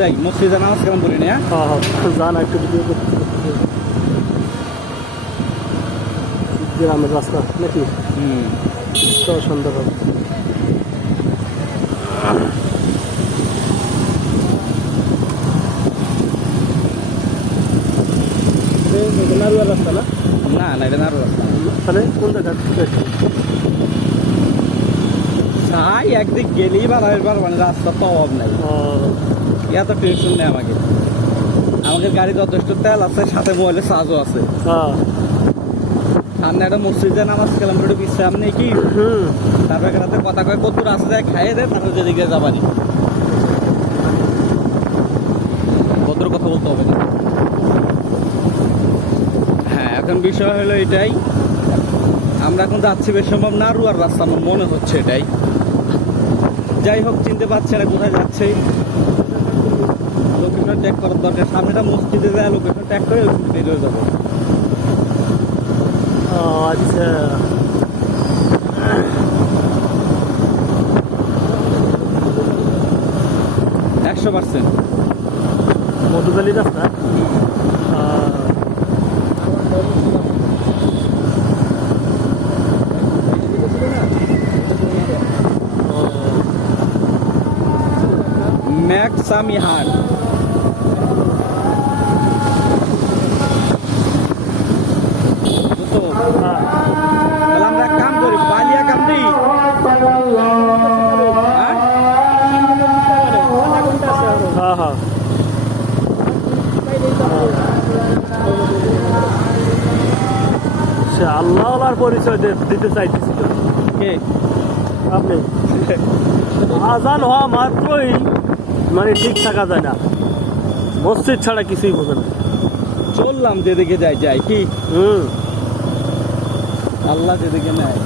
যাই মসজিদে নামাজ কালাম করি না। জান একটু ভিডিও করতে গ্রামের রাস্তা নাকি তো সুন্দর হবে। নারুয়ার রাস্তা না? না না, এটা নারু রাস্তা। তাহলে কোন জায়গা? তাই একদিক গেলেই বানাবার মানে রাস্তার তো অভাব নাই, এত টেনশন নেই আমাকে। আমাদের গাড়ি যথেষ্ট তেল আছে, সাথে মোবাইলে চার্জও আছে। সামনে একটা মসজিদে নামাজ কালাম করে বিশ্রাম নেই কি, তারপরে রাতে কথা কয় কত রাস্তা যায় খাইয়ে দেয়, তারপরে যেদিকে যাবানি ভদ্র কথা বলতে হবে না। হ্যাঁ, এখন বিষয় হলো এটাই, আমরা এখন যাচ্ছি বেশ সম্ভব নারুয়ার রাস্তা, আমার মনে হচ্ছে এটাই। যাই হোক, চিনতে পারছে না কোথায় যাচ্ছে। লোকেশন ট্যাগ করার দরকার, সামনেটা মসজিদে যায়, লোকেশন ট্যাগ করে বের হয়ে যাবো। আচ্ছা, 100% মধুখালী রাস্তা। ম্যাকসামি হাট। তাহলে আমরা কাম করি, বালিয়া কাম দিই। সে আল্লাহর পরিচয় দিতে চাইতেছিল কে আপনি? আজান হওয়া মাত্রই মানে ঠিক থাকা যায় না, মসজিদ ছাড়া কিছুই বোঝে না। চললাম যেদিকে যাই যাই কি, আল্লাহ যেদিকে নেয়।